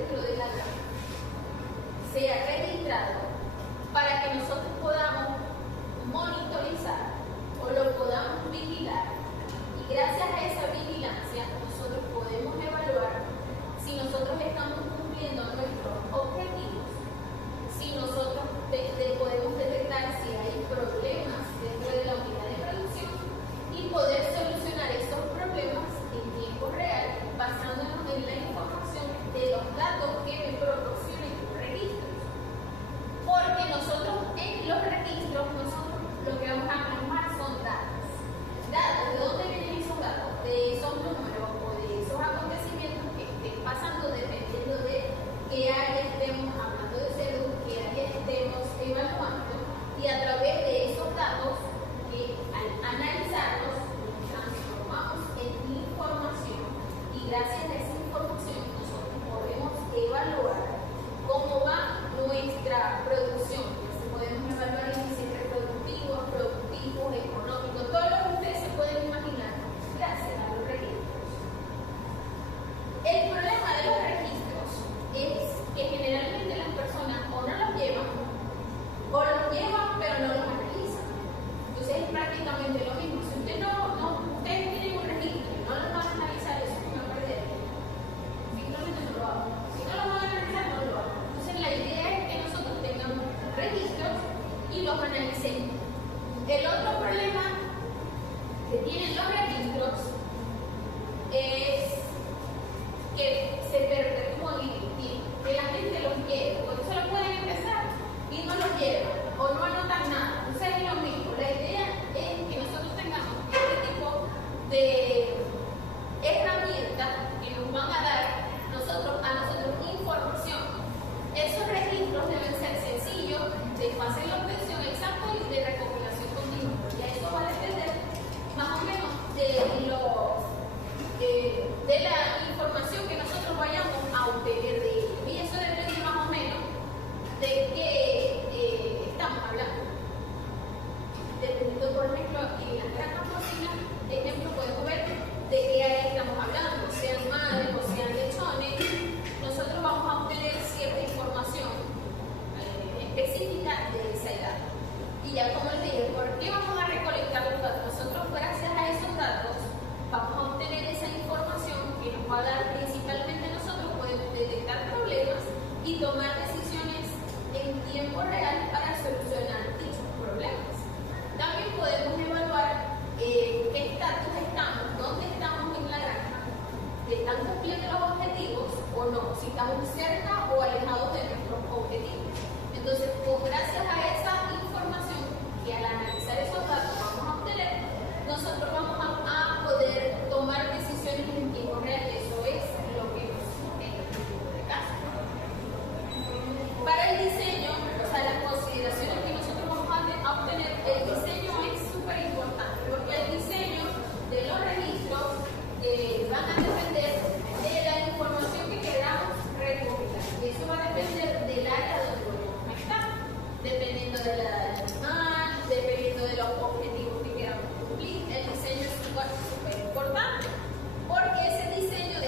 dentro de la granja sea registrado para que nosotros podamos monitorizar o lo podamos vigilar, y gracias a esa vigilancia nosotros podemos evaluar si nosotros estamos cumpliendo nuestros objetivos, si nosotros podemos detectar si hay problemas dentro de la unidad de producción y poder solucionar esos problemas en tiempo real basándonos en la información de los datos que me proporcionen los registros. Porque nosotros en los registros, nosotros lo que vamos a plasmar son datos. ¿Datos? ¿De dónde vienen esos datos? De esos números o de esos acontecimientos que estén pasando dependiendo de qué área estemos hablando de salud, qué área estemos evaluando, y a través de esos datos que al analizarlos transformamos en información, y gracias a esa información nosotros podemos evaluar cómo va nuestra producción. Entonces podemos evaluar índices reproductivos, productivos, económicos, todo lo que ustedes se pueden imaginar gracias a los registros. El problema de los registros es que generalmente las personas o no los llevan o los llevan pero no los analizan. Entonces es prácticamente lo mismo. Si ustedes tienen un registro y no lo van a analizar, eso es una pérdida de tiempo. Simplemente no lo hagan. Si no lo van a analizar, no lo hagan. Entonces la idea es que nosotros tengamos registros y los analicemos. El otro problema que tienen los registros es que se perpetúan en el tiempo, que la gente los lleva, porque se lo pueden empezar y no los llevan o no anotan nada. Entonces es lo mismo. La idea es que nosotros tengamos este tipo de herramientas que nos van a dar a nosotros información. Esos registros deben ser sencillos, de fácil obtención exacta y de recopilación continua. Y eso va a depender más o menos de la información que nosotros vayamos a obtener de ellos. Y eso depende más o menos de qué estamos hablando. Dependiendo, por ejemplo, en las granjas porcinas, ejemplo, podemos ver de qué área estamos hablando, sean madres o sean lechones. Nosotros vamos a obtener cierta información específica de esa edad. Y ya como les dije, ¿por qué vamos a recolectar los datos? Nosotros, gracias a esos datos, vamos a obtener esa información que nos va a dar principalmente nosotros, podemos detectar problemas y tomar decisiones en tiempo real para solucionar dichos problemas. También podemos evaluar qué estatus estamos, dónde estamos en la granja, están cumpliendo los objetivos o no, si estamos cerca o alejados de nuestros objetivos. Entonces, gracias a esa información que al analizar esos datos vamos a obtener, nosotros vamos a poder tomar decisiones en tiempo real. Eso es lo que nos en el tipo de caso. Para el diseño, o sea, las consideraciones que nosotros vamos a obtener, el diseño es súper importante, porque el diseño de los registros van a depender de la información que queramos recopilar. Y eso va a depender del área donde vamos a estar, dependiendo de la edad del animal, dependiendo de los objetivos que queramos cumplir. El diseño es súper importante, porque ese diseño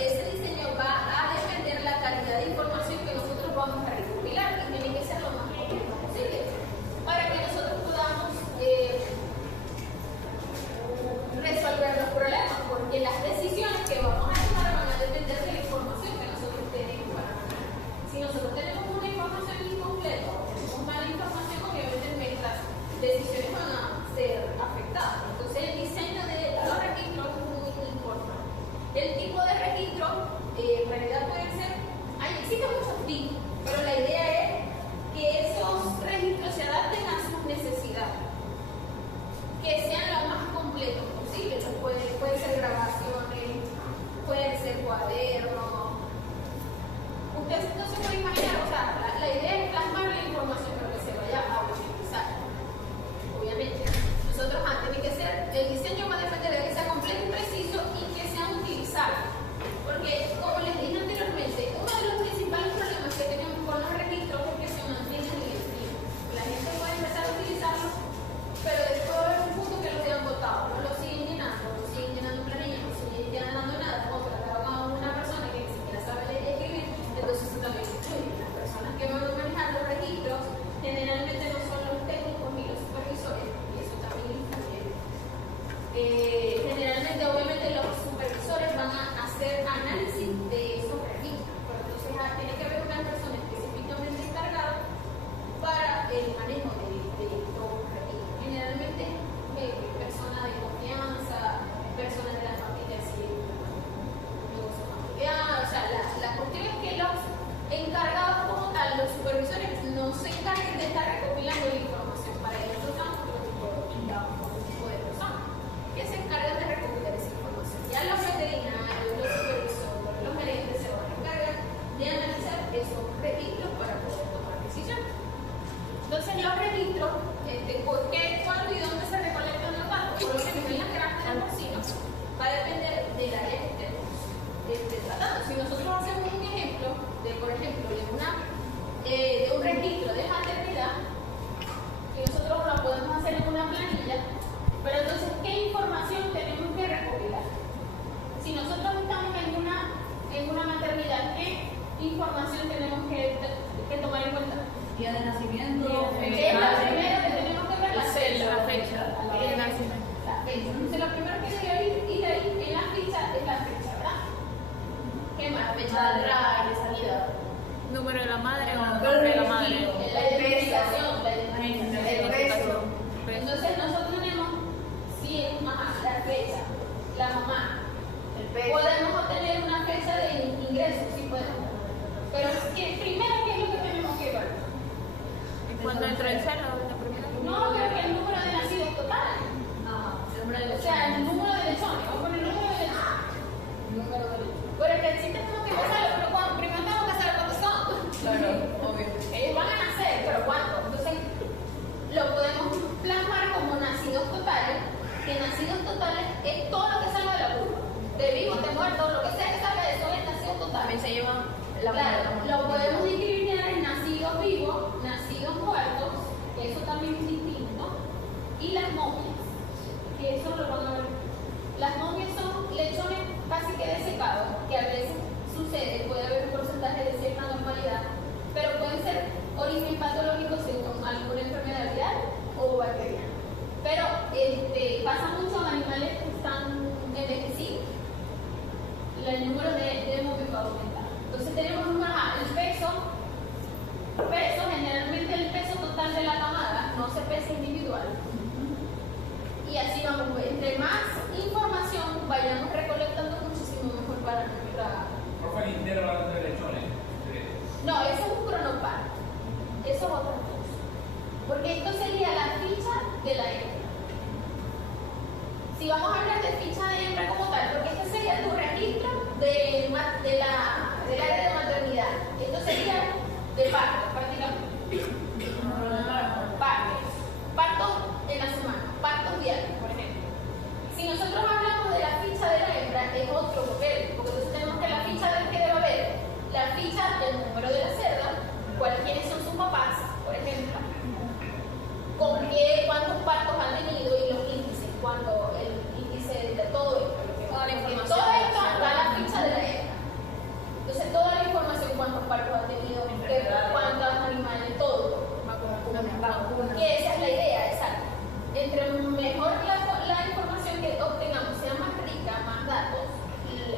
información tenemos que tomar en cuenta? Día de nacimiento. ¿Qué es lo primero que tenemos que ver? La fecha. La fecha. Día de nacimiento. La fecha. Entonces, lo primero que debe ir ahí en la ficha es la fecha, ¿verdad? ¿Qué más? La fecha de entrada, de salida. Número de la madre o nombre de la madre. La identificación. El peso. Entonces, nosotros tenemos, sí, la fecha, la mamá. El peso. Podemos obtener una fecha de ingreso, sí podemos. Pero primero, ¿qué es lo que tenemos que ver? ¿Cuándo entró en cero? La primera. No, creo que el número de nacidos total. O sea, el número de lechones. Vamos a poner el número de lechones. Pero que sí tenemos que pasarlo, pero primero tenemos que saber cuántos son. Claro, obvio. Ellos van a nacer, pero ¿cuántos? Entonces, lo podemos plasmar como nacidos totales, que nacidos totales es todo lo que salga de la curva. De vivo, de muerto, lo que sea que salga de eso es nacidos totales. También se llevan Claro, lo podemos discriminar en nacidos vivos, nacidos muertos, que eso también es distinto, y las momias, que eso lo van a ver. Las momias son lechones casi que desecados, que a veces sucede, puede haber un porcentaje de cierta normalidad, pero pueden ser origen patológico según alguna enfermedad viral o bacteriana. Pero pasa mucho en animales que están envejecidos, el número de momios va a aumentar. Entonces tenemos el peso, generalmente el peso total de la camada, no se pesa individual. Y así vamos, entre más información vayamos recolectando, muchísimo mejor para nuestra... ¿Profe, el intervalo de lechones? No, eso es un cronopar. Eso es otra cosa. Porque esto sería la ficha de la hembra. Si vamos a hablar de ficha de hembra como tal, porque este sería tu registro del área de maternidad. Esto sería de parto, prácticamente. Partos en la semana, partos diarios, por ejemplo. Si nosotros hablamos de la ficha de la hembra, es otro papel, porque entonces tenemos que la ficha del que debe haber, la ficha del número de la cerda, quiénes son sus papás, por ejemplo, cuántos partos han tenido y los índices, el índice de todo esto. Toda la información. Todo esto va a la ficha de la hembra. Entonces, toda la información, cuántos partos ha tenido, cuántos animales, todo. Que esa es la idea, exacto. Entre mejor la información que obtengamos sea más rica, más datos,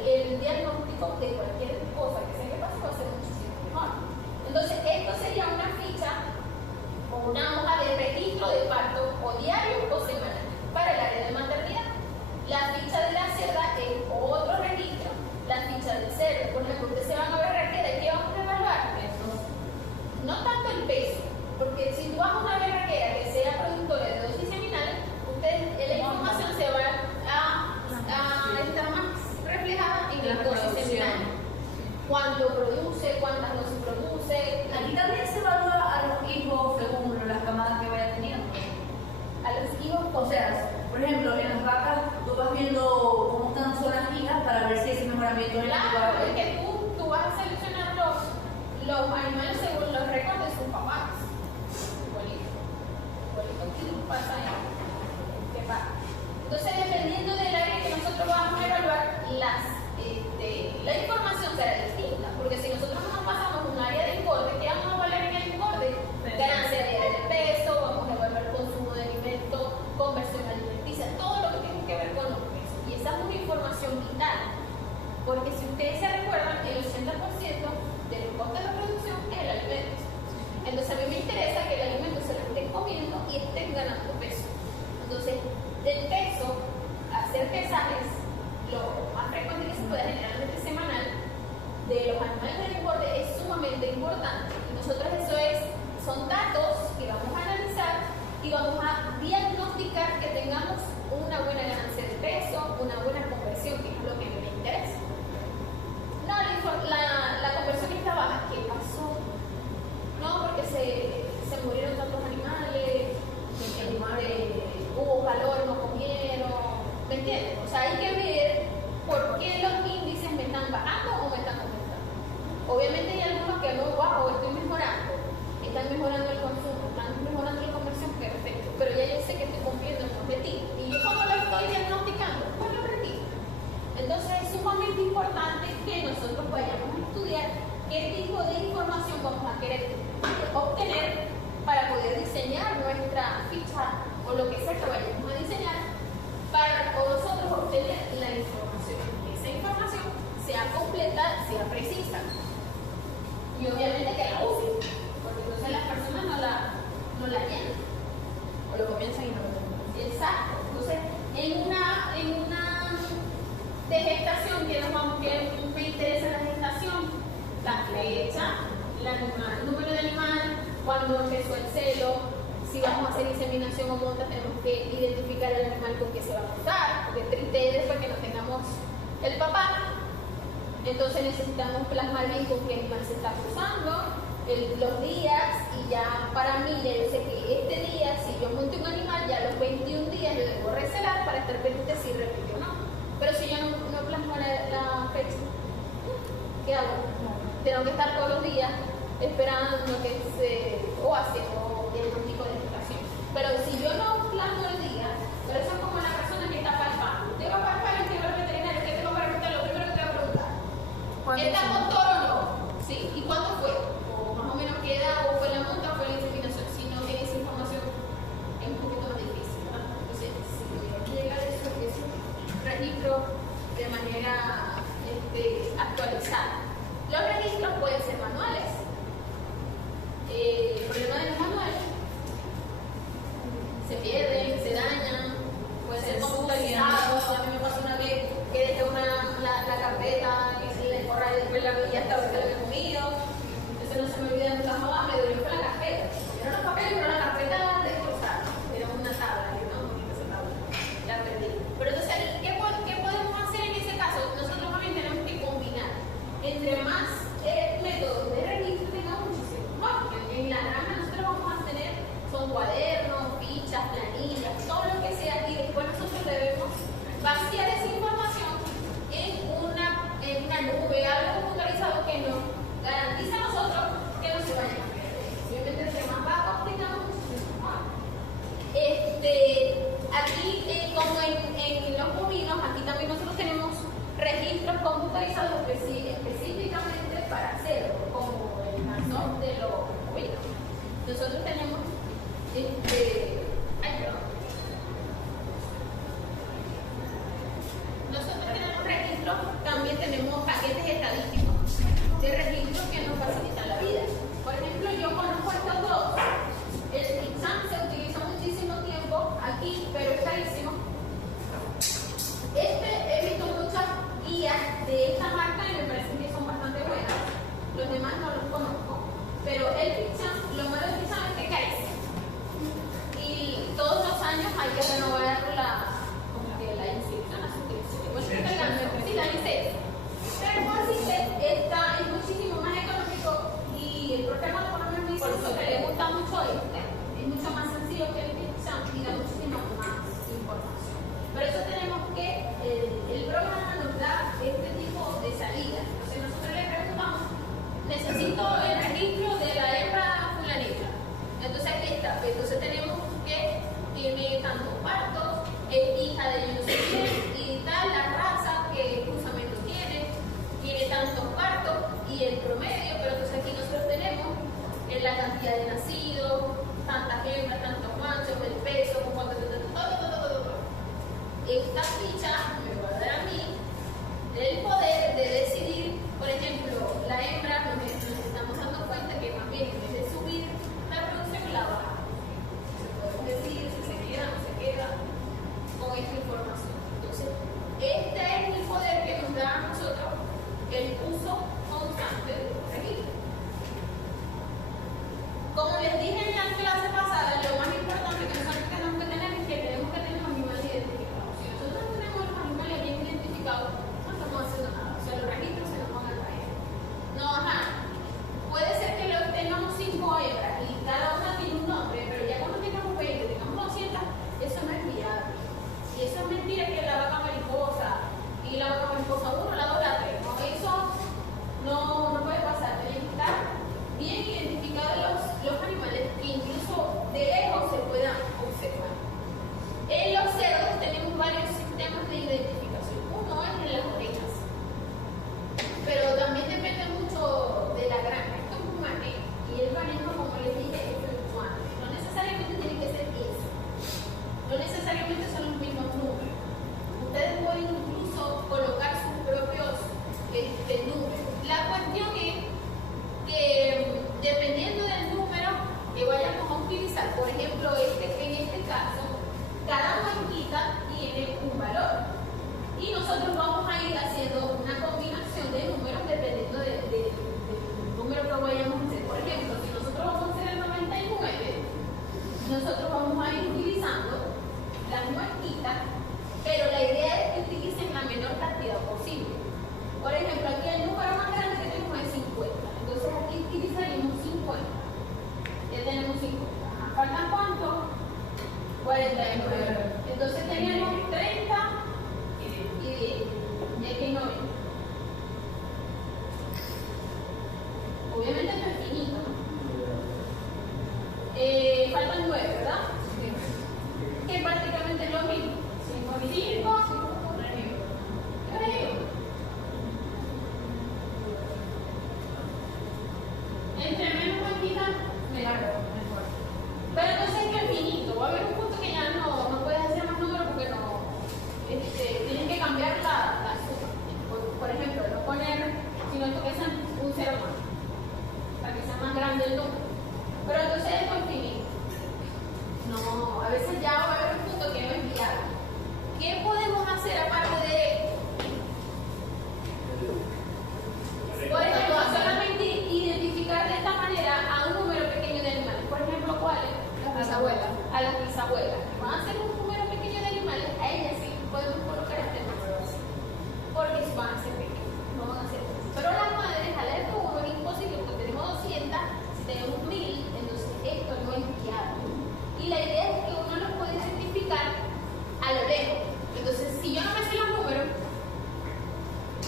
el diagnóstico de cualquier cosa que se le pase va a ser muchísimo mejor. Entonces, esto sería una ficha o una hoja de registro de parto o diario o semanal para el área de maternidad. La ficha de la cerda es otro registro. La ficha del cerdo, por ejemplo, ustedes se van a ver de qué vamos a evaluar. No tanto el peso, porque si tú vas a una berraquera que sea productora de dosis seminales, la información se va a estar más reflejada en la dosis seminal. Cuánto produce, cuántas dosis produce. Aquí también se evalúa a los hijos según las camadas que vaya teniendo. A los hijos, O sea, por ejemplo, en las vacas tú vas viendo cómo están son las hijas para ver si ese mejoramiento es claro, es que tú vas a seleccionar los animales según los récords de sus papás. Igualito. ¿Qué pasa ahí? ¿Qué pasa? Entonces, dependiendo del área que nosotros vamos a evaluar, la información será distinta. Porque si nosotros nos pasamos un área de engorde, ¿qué vamos a evaluar en el engorde? Ganancia diaria de peso, vamos a evaluar consumo de alimentos, conversión alimenticia, todo lo que tiene que ver con los pesos. Y esa es una información vital. Porque si ustedes se recuerdan, el 80% de los costes de producción es el alimento. Entonces a mí me interesa que el alimento se lo estén comiendo y estén ganando peso. Entonces, el peso, hacer pesajes, lo más frecuente que se pueda, generalmente semanal, de los animales del engorde es sumamente importante. Y nosotros son datos que vamos a analizar y vamos a diagnosticar que tengamos una buena ganancia de peso, una buena conversión, que es lo que me interesa. No, la conversión está baja. ¿Qué pasó? No, porque se murieron tantos animales, hubo calor, no comieron. ¿Me entienden? O sea, hay que ver por qué los índices me están bajando o me están aumentando. Obviamente hay algunos que no, wow, estoy mejorando. Están mejorando el consumo, están mejorando la conversión, perfecto. Pero ya yo sé que estoy cumpliendo el objetivo. ¿Y yo cómo lo estoy diagnosticando? Con los registros. Entonces es sumamente importante que nosotros vayamos a estudiar qué qué tipo de información vamos a querer obtener para poder diseñar nuestra ficha o lo que sea que vayamos a diseñar para nosotros obtener la información. Que esa información sea completa, sea precisa. Y obviamente que la usen, porque entonces las personas no la llenan. O lo comienzan y no lo terminan. Exacto. Entonces, en una de gestación que me interesa la gestación, la fecha, el número de animal, cuando empezó el celo, si vamos a hacer inseminación o monta, tenemos que identificar el animal con que se va a montar, porque triste después que no tengamos el papá. Entonces necesitamos plasmar bien con qué animal se está cruzando, los días, y ya para mí, ya yo sé que este día, si yo monte un animal, ya a los 21 días yo debo recelar para estar pendiente si repite o no. Pero si yo no plasmo la fecha, ¿qué hago? Tengo que estar todos los días esperando o haciendo diagnóstico de gestación. Pero si yo no plasmo el día, pero eso es como la persona que está palpando. Usted va a palpar y lleva al veterinario, ¿qué tengo para preguntar? Lo primero que te va a preguntar. ¿Está motor o no? Sí. ¿Y cuándo fue? O más o menos qué edad, o fue la monta o fue la inseminación. Si no tiene esa información, es un poquito más difícil, ¿verdad? Entonces, si llega eso registro de manera actualizada. Los registros pueden ser manuales. El problema de los manuales, se pierden, se dañan, pueden ser computarizados. A mí me pasó una vez que dejé la carpeta en el corral y después la veía hasta lo que había comido. Entonces no se me olvida nunca jamás, me dolió con la carpeta. Eran los papeles, pero la carpeta desglosada. Era una tabla, y no, bonita esa tabla. La perdí. Pero entonces, ¿qué podemos hacer en ese caso? Nosotros también tenemos que combinar. Entre más métodos de registro tengamos muchísimo. En la granja nosotros vamos a tener son cuadernos, fichas, planillas, todo lo que sea, y después nosotros debemos vaciar esa información en una nube, algo computarizado que nos garantiza a nosotros que no se vayan a perder. Simplemente entre más backup tengamos, muchísimo más. Aquí, como en los bovinos, aquí también nosotros tenemos registros computarizados específicamente para hacerlo, como el caso de los bovinos. Nosotros tenemos nosotros tenemos registros, también tenemos paquetes estadísticos de registros que nos facilitan la vida. Por ejemplo, yo conozco estos dos. El Pixam se utiliza muchísimo tiempo aquí, pero es carísimo. He visto muchas guías de esta marca y me parecen que son bastante buenas. Los demás no los conozco. Pero el Pixam, lo malo del Pixam es que es carísimo. Y nosotros vamos a ir utilizando las muesquitas, pero la idea es que utilicen la menor cantidad posible. Por ejemplo, aquí el número más grande que tenemos es 50. Entonces aquí utilizaríamos 50. Ya tenemos 50. Ajá. ¿Faltan cuántos? 49. Entonces teníamos 30 y 10. Y aquí 90. Obviamente esto es finito. Faltan 9, ¿verdad? Que prácticamente es lo mismo. 5 y 5. Entre menos cuantitas, mejor. Pero entonces es que es finito. Va a haber un punto que ya no puedes hacer más números porque no. Tienes que cambiar la suma. Por ejemplo, no poner, sino que sean un 0 más. Para que sea más grande el número. Pero entonces esto es finito. No, a veces ya va a haber un punto que no es viable. ¿Qué podemos hacer aparte de esto? Por ejemplo, solamente identificar de esta manera a un número pequeño de animales. Por ejemplo, ¿cuáles? Las bisabuelas. A las bisabuelas. Van a ser un número pequeño de animales, a ellas sí podemos colocar este número así. Porque van a ser pequeños, no van a ser. Pero las madres, al esto uno es imposible, porque tenemos 200, si tenemos 1000, entonces esto no es viable. Y la idea es que uno los puede identificar a lo lejos. Entonces, si yo no me sé los números,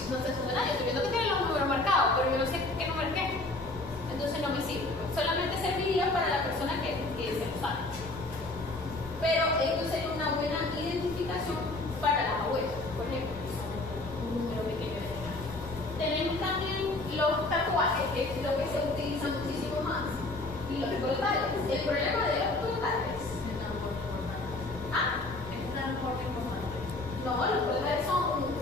no sé dónde nadie, estoy viendo que tienen los números marcados, pero yo no sé qué número es qué. Entonces no me sirve. Solamente serviría para la persona que se lo sabe. Pero esto sería una buena identificación para las abuelas, por ejemplo, que son un número pequeño de animales. Tenemos también los tatuajes, que es lo que se utiliza muchísimo más, y los portales. El problema de los portales. ¿Ah? No, los portales son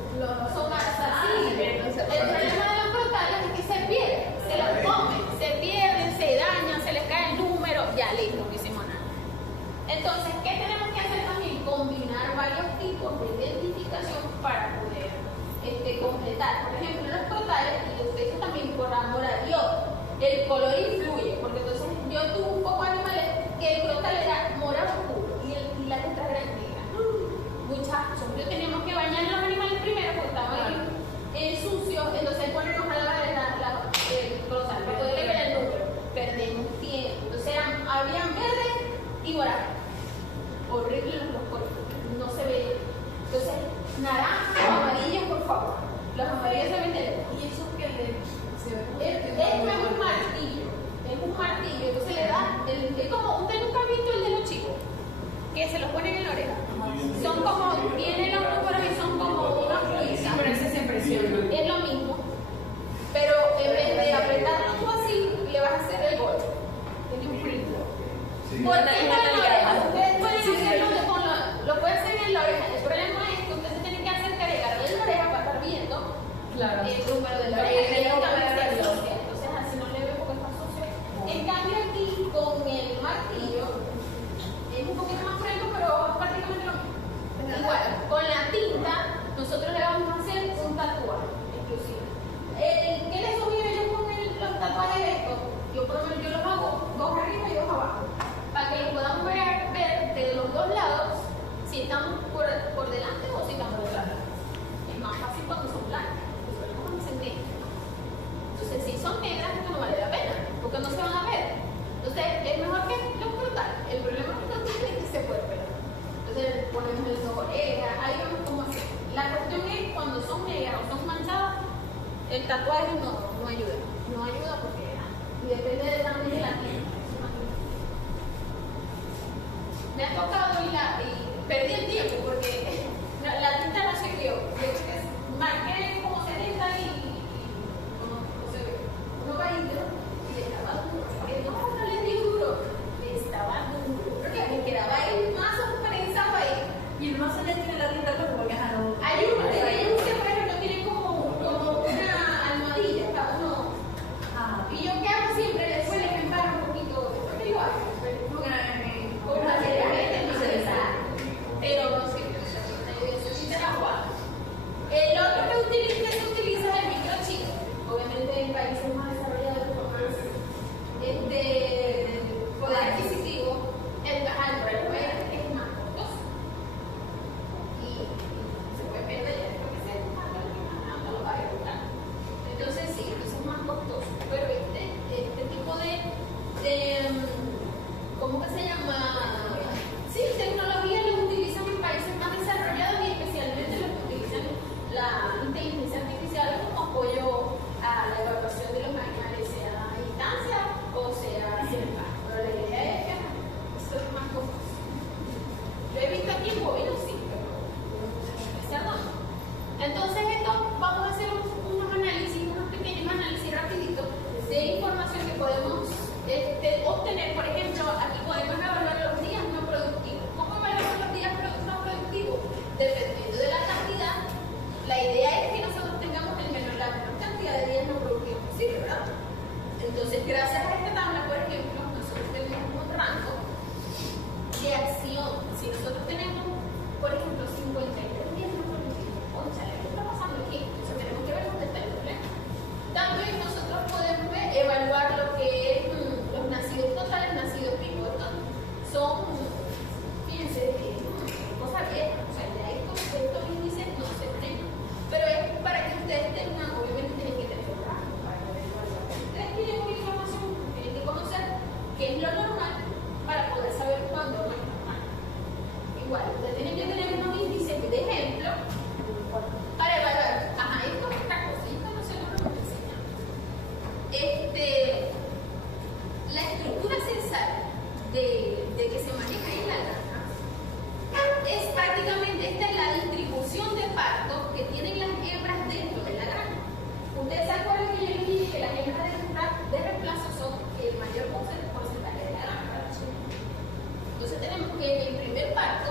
así. El problema de los portales es que se pierden, se los comen, se pierden, se dañan, se les cae el número, ya listo, no hicimos nada. Entonces, ¿qué tenemos que hacer también? Combinar varios tipos de identificación para poder completar. Por ejemplo, los portales, y lo ustedes también por amor a Dios, el color influye, porque entonces yo tuve un poco de animales que el portal era morado oscuro y la letra era negra. Muchachos, yo teníamos que bañar los animales primero porque estaban sucios, entonces ponernos a lavar el portal para poder ver el número. Perdemos tiempo. Entonces habían verdes y morados. Horribles los colores, no se ve. Entonces, naranja o amarillo, por favor. Los amarillos se ven de lejos. ¿Y eso qué le se ve? Esto es un martillo. Es un martillo. Entonces le da. Es como. ¿Usted nunca ha visto el de los chicos? Que se los ponen en la oreja. Son como. Tienen los números y son como una fluida. Pero ese se impresiona. Es lo mismo. Pero en vez de apretarlo tú así, le vas a hacer el golpe. Tiene un brillo. ¿Por qué no en la oreja? Ustedes pueden hacerlo lo pueden hacer en la oreja. El problema es que ustedes tienen que hacer cargarle en la oreja para estar viendo el número de la oreja. Y también se asocia. Entonces así no le veo porque está sucio. En cambio aquí con el martillo es un poquito más fresco, pero es prácticamente lo mismo. Igual, con la tinta nosotros le vamos a hacer un tatuaje exclusivo. ¿Qué les sugiero yo con los tatuajes estos? Yo por lo menos yo los hago dos arriba y dos abajo, para que los podamos ver de los dos lados si están por delante o si están por detrás. Es más fácil cuando son blancas, cuando son negras. Entonces si son negras no vale la pena, porque no se van a ver. Entonces es mejor que los cortar. El problema de los tatuajes es que se puede ver. Entonces ponemos el dos orejas, ahí vemos cómo hacer. La cuestión es cuando son negras o son manchadas, el tatuaje no ayuda. No ayuda porque depende también de la tinta. Me ha tocado y perdí el tiempo porque la tinta no se crió. Marqué como 70 y no se ve. Uno va y le estaba duro. No le di duro. Le estaba duro. Porque me quedaba ahí más sorpresado ahí. Y el mazo ya tiene la tinta roja porque ajá, no. Hay uno que por ejemplo tiene como una almohadilla cada uno. Y yo qué hago siempre, después les emparo un poquito. ¿Qué yo hago? Con una gente no se les sale. Pero no sirve. Eso sí te la guardo. El otro que se utiliza es el microchip. Obviamente en países más desarrollados con más poder adquisitivo, al Entonces, gracias a esta tabla, por ejemplo, nosotros tenemos un rango de acción. Si nosotros tenemos, por ejemplo, 53 días, concha, ¿qué está pasando aquí? Entonces, tenemos que ver dónde está el problema. También nosotros podemos evaluar lo que es los nacidos totales, nacidos pivotos. Son, fíjense, cosas viejas, o sea, ya estos índices no se manejan. Pero es para que ustedes tengan, obviamente tienen que tener un rango para poder evaluar. Ustedes tienen una información, tienen que conocer qué es lo normal para poder saber cuándo no es normal. Igual, ustedes tienen que tener unos índices de ejemplo para evaluar. Ajá, esto es otra cosa, esto no se lo enseñan. La estructura censal de que se maneja en la granja es prácticamente esta es la distribución de partos que tienen las hembras dentro de la granja. Ustedes se acuerdan que yo les dije que las hembras de reemplazo son el mayor porcentaje de la granja. Entonces tenemos que en el primer parto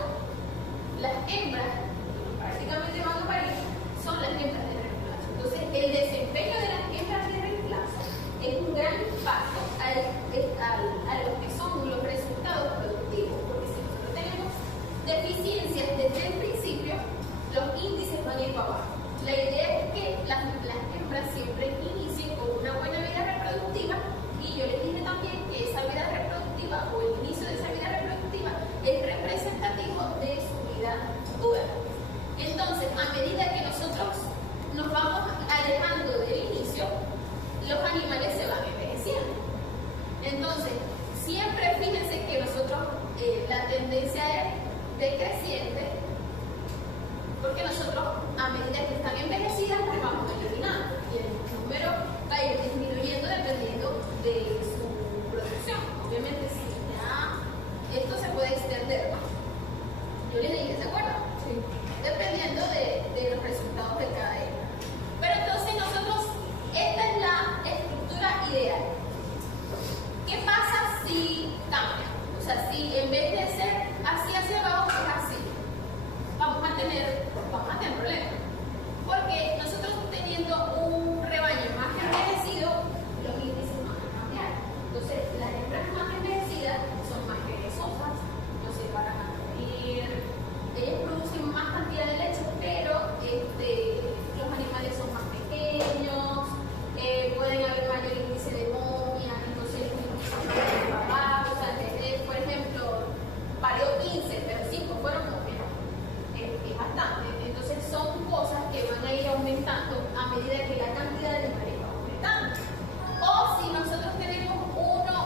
las hembras que prácticamente van a parir son las hembras de reemplazo. Entonces el desempeño de las hembras de reemplazo es un gran impacto a lo que son los resultados productivos, porque si nosotros tenemos deficiencias desde el principio, los índices van a ir para abajo. La idea es que las hembras siempre inicien con una buena vida reproductiva, y yo les dije también que esa vida reproductiva o el inicio de esa vida reproductiva es representativo de su vida futura. Entonces, a medida que nosotros nos vamos alejando del inicio, los animales se van envejeciendo. Entonces, siempre fíjense que nosotros la tendencia es decreciente, porque nosotros a medida que están envejecidas las vamos eliminando y el número va a ir disminuyendo dependiendo de su producción. Obviamente, si ya esto se puede extender, ¿no? Yo les dije, ¿se acuerdan? Sí. Dependiendo de los resultados de cada hembra. Pero entonces nosotros, esta es la estructura ideal. ¿Qué pasa si cambia? O sea, si en vez de ser así hacia abajo, es así, vamos a tener problemas. Porque nosotros teniendo un rebaño más envejecido, los índices van a cambiar. Entonces, las hembras más envejecidas son más perezosas, no se van a morir, ellas producen más cantidad de leche, pero los animales son más pequeños, pueden haber mayor índice de momia, entonces papá, o sea, por ejemplo, parió 15, pero 5 fueron momias, es bastante. Entonces son cosas que van a ir aumentando a medida que la cantidad de animales va aumentando. O si nosotros tenemos uno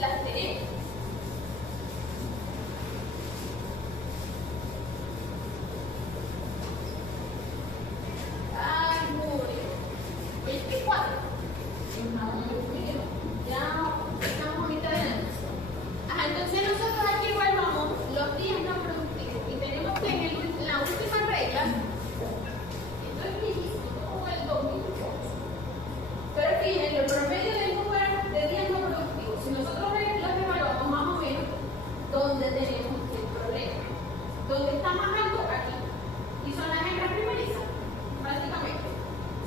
las tenemos. Ay, Julio. 24. Ya estamos a mitad de año. Ajá, entonces nosotros aquí evaluamos los días no productivos y tenemos que en la última regla, esto es viejísimo, como el 2008. Pero fíjense, el promedio del número de días no productivos, si nosotros los evaluamos más o menos, ¿dónde tenemos el problema? ¿Dónde está más alto? Aquí. Y son las hembras primerizas, básicamente.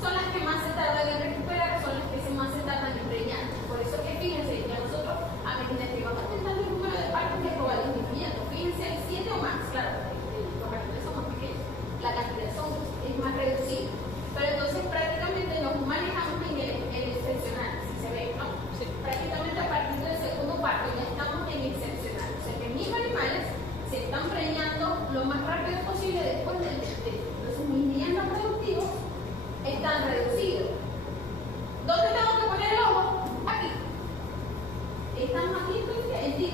Son las que más se tardan en recuperar, son las que más se tardan en preñar. Por eso que fíjense que nosotros, a medida que vamos aumentando el número de partos, es que va disminuyendo. Fíjense, el 7 o más, claro, los animales son más pequeños, la cantidad es más reducida. Pero entonces prácticamente nos manejamos en el excepcional, si se ve, ¿no? Sí. Prácticamente a partir del segundo parto ya estamos en excepcional. O sea que mis animales se están preñando lo más rápido posible después del destete. Entonces mis días no productivos están reducidos. ¿Dónde tengo que poner el ojo? Aquí. Están más listos en ti.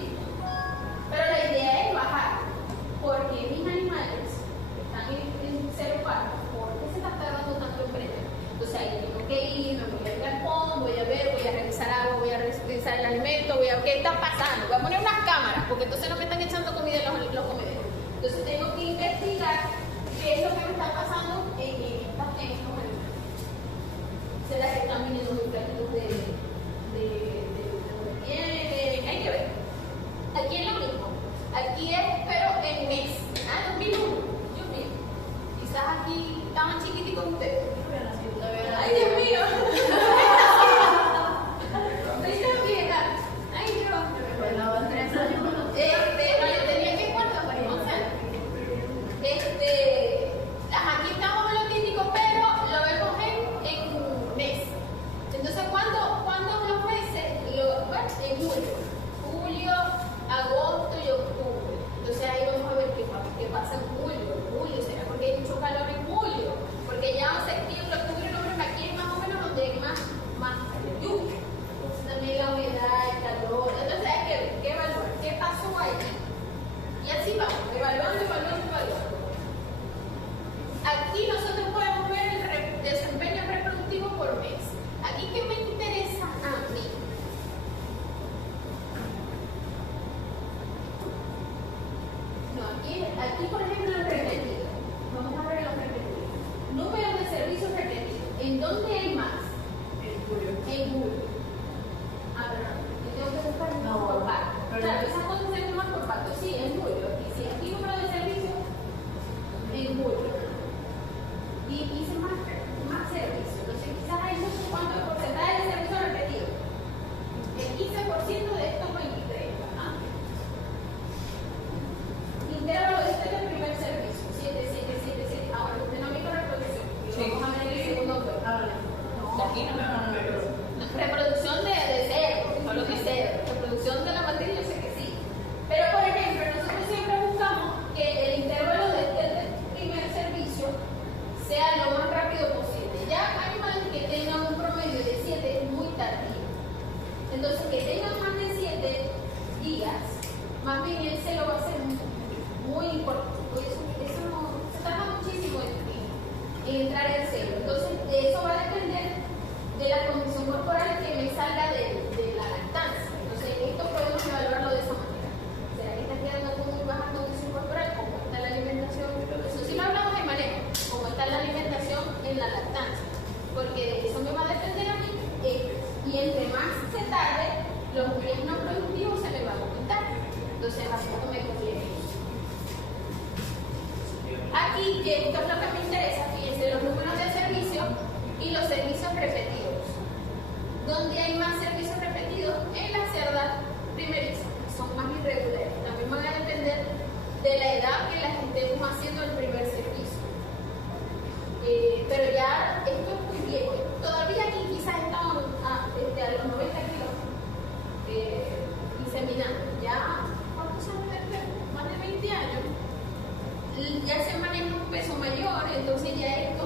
Pero la idea es bajar, porque mis animales están en cero parto. ¿Por qué se está tardando tanto en preñar? Entonces ahí tengo que ir, me voy al galpón, voy a ver, voy a revisar agua, voy a revisar el alimento, voy a ver qué está pasando. Voy a poner unas cámaras, porque entonces no me están echando comida en los comederos. Entonces tengo que investigar qué es lo que me está pasando en estos animales. ¿Será que están viniendo muy flaquitos de hay que ver. Aquí es lo mismo. Aquí es, pero en mes. 2001. Dios mío. Quizás aquí estaban chiquititos ustedes. Ay, Dios mío. Estoy tan vieja. Ay, Dios. Yo tenía que cuánto, para 11 años. Aquí estamos en lo típico, pero lo vemos en mes. Entonces, ¿cuándo los meses? Bueno, en julio, agosto y octubre. Entonces ahí vamos a ver qué pasa en julio. ¿Será porque hay mucho calor en julio? Porque ya septiembre, octubre, noviembre, aquí es más o menos donde hay más lluvia. Entonces también la humedad, el calor. Entonces hay que evaluar qué pasó allí. Y así vamos, evaluando. Aquí nosotros podemos ver el desempeño reproductivo por mes. Aquí, ¿qué me interesa a mí? No, aquí por ejemplo, los repetidos. Vamos a ver los repetidos. Número de servicios repetidos. ¿En dónde hay más? En julio. Ah, pero yo tengo que buscar por parto. Claro, esas cosas se ven más por parto. Sí, en julio. Y si aquí número de servicios, en julio. Y hice más servicios. Entonces quizás hay mucho cuánto el porcentaje de servicios repetidos. El 15% de estos 23. ¿Ah? Intervalo de este es el primer servicio. 7. Ahora usted no vio reproducción. Sí. Vamos a ver el segundo autor. No, aquí no. Reproducción de cerdo, solo de cerdo. Reproducción de la matriz, yo sé que sí. Pero por ejemplo, nosotros siempre buscamos que el intervalo de este primer servicio sea lo más rápido posible. Ya animales que tengan un promedio de 7 es muy tardío. Entonces, que tengan más de 7 días, más bien el celo va a ser muy importante. Eso no, se tarda muchísimo en entrar el celo. Entonces, eso va a depender de la condición corporal que me salga de la lactancia. Entonces, esto podemos evaluarlo de esa manera. ¿Será que está quedando con muy baja condición corporal? ¿Cómo está la alimentación? Eso sí lo hablamos de manejo. ¿Cómo está la alimentación en la lactancia? Porque eso me va a depender a mí. Y entre más se tarde, los días no productivos se me van a aumentar. Entonces, así esto me conviene. Aquí, que esto es lo que me interesa, fíjense los números de servicios y los servicios repetidos. Donde hay más servicios repetidos en las cerdas primerizas, son más irregulares. También van a depender de la edad que las estemos haciendo el primer servicio. Pero ya esto es muy viejo. Todavía aquí quizás estamos a los 90 kilos inseminando. Ya, ¿cuántos años después? Más de 20 años. Ya se maneja un peso mayor, entonces ya esto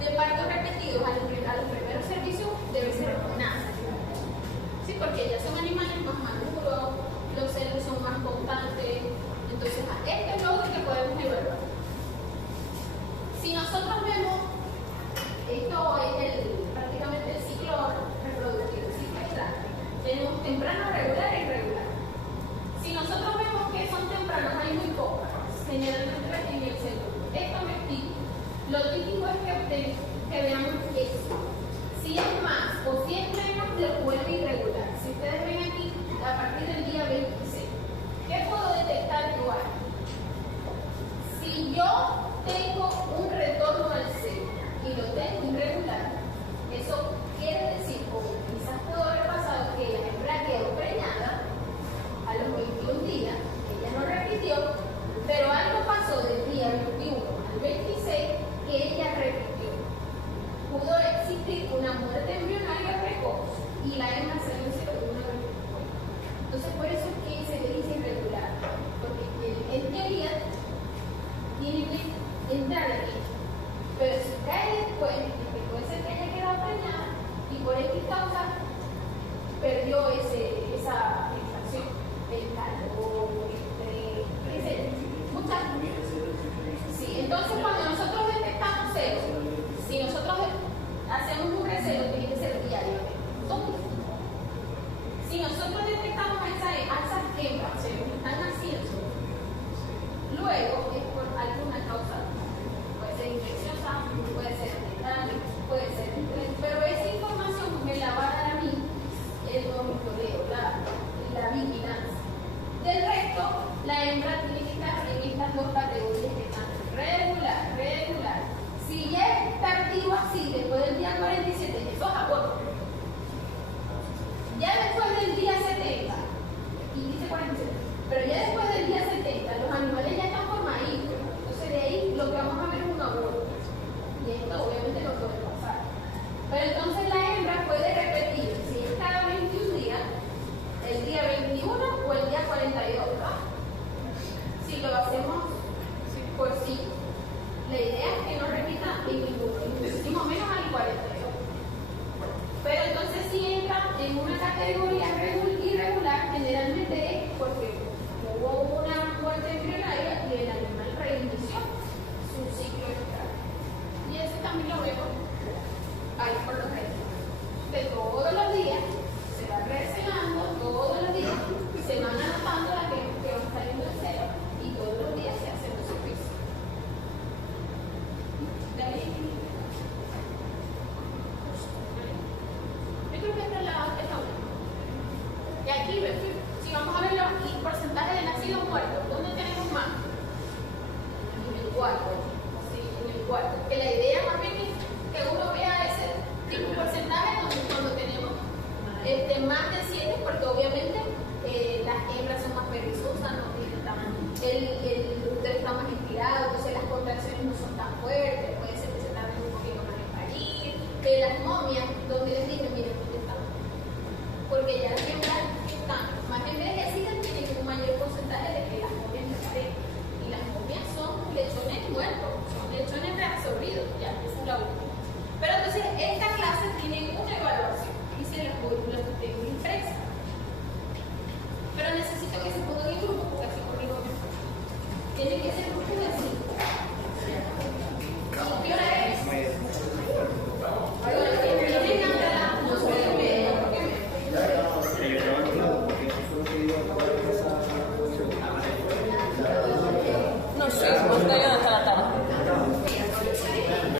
de partos repetidos a los primeros servicios debe ser nada. ¿Sí? porque ya son animales más maduros, los celos son más constantes. Entonces, esto es lo que podemos evaluar. Si nosotros vemos, esto es prácticamente el ciclo reproductivo, el ciclo estelar. Tenemos temprano, regular e irregular. Si nosotros vemos que son tempranos, hay muy pocas, generalmente en el centro. Esto me explica. Lo típico es que veamos esto. Si es más o si es menos, lo vuelve irregular. Si ustedes ven aquí, a partir del día 26, ¿qué puedo detectar yo ahí? Si yo tengo un retorno al cero y lo tengo irregular, eso quiere decir, o quizás pudo haber pasado que la hembra quedó preñada a los 21 días, ella no repitió, pero algo pasó del día 21 al 26 que ella repitió. Pudo existir una muerte embrionaria precoz y la hembra se venció de una vez. Entonces, por eso es que se le dice irregular, porque en teoría tiene que entrar aquí, pero si cae después, que puede ser que haya quedado preñada y por X causa perdió esa extracción, el calor, muchas. Sí, entonces cuando nosotros detectamos cero, si nosotros hacemos un recelo, tiene que ser diariamente. Si nosotros detectamos a esas hembras que están haciendo, luego es por alguna causa, puede ser infecciosa, puede ser letal, puede ser estrés, pero esa información me la va a dar a mí el monitoreo, la vigilancia. Del resto, la hembra tiene que estar en estas dos categorías que están regular. Si ya es tardío así, después del día 47, eso es aborto. Ya después del día 70, y dice 47, pero ya después del día 70, los animales ya están formaditos. Entonces de ahí lo que vamos a ver es un aborto. Y esto obviamente no puede pasar. Pero entonces la hembra puede repetir, si es cada 21 días, el día 21 o el día 42, ¿verdad? Si lo hacemos por sí. La idea es que no repita en ninguno, muchísimo menos al 42. Pero entonces si entra en una categoría irregular, generalmente es porque hubo una muerte embrionaria y el animal reinició su ciclo estelar. Y eso también lo vemos ahí por los restos. De todos los días se va recelando, todos los días se van anotando las que van saliendo de cero y todos los días se hacen los servicios. De ahí. Yo creo que esta es la última. Y aquí, si vamos a ver los porcentajes de nacidos muertos, ¿dónde tenemos más? En el cuarto. Sí, en el cuarto. Que la idea más bien es que uno vea ese tipo de porcentaje cuando tenemos más de 7, porque obviamente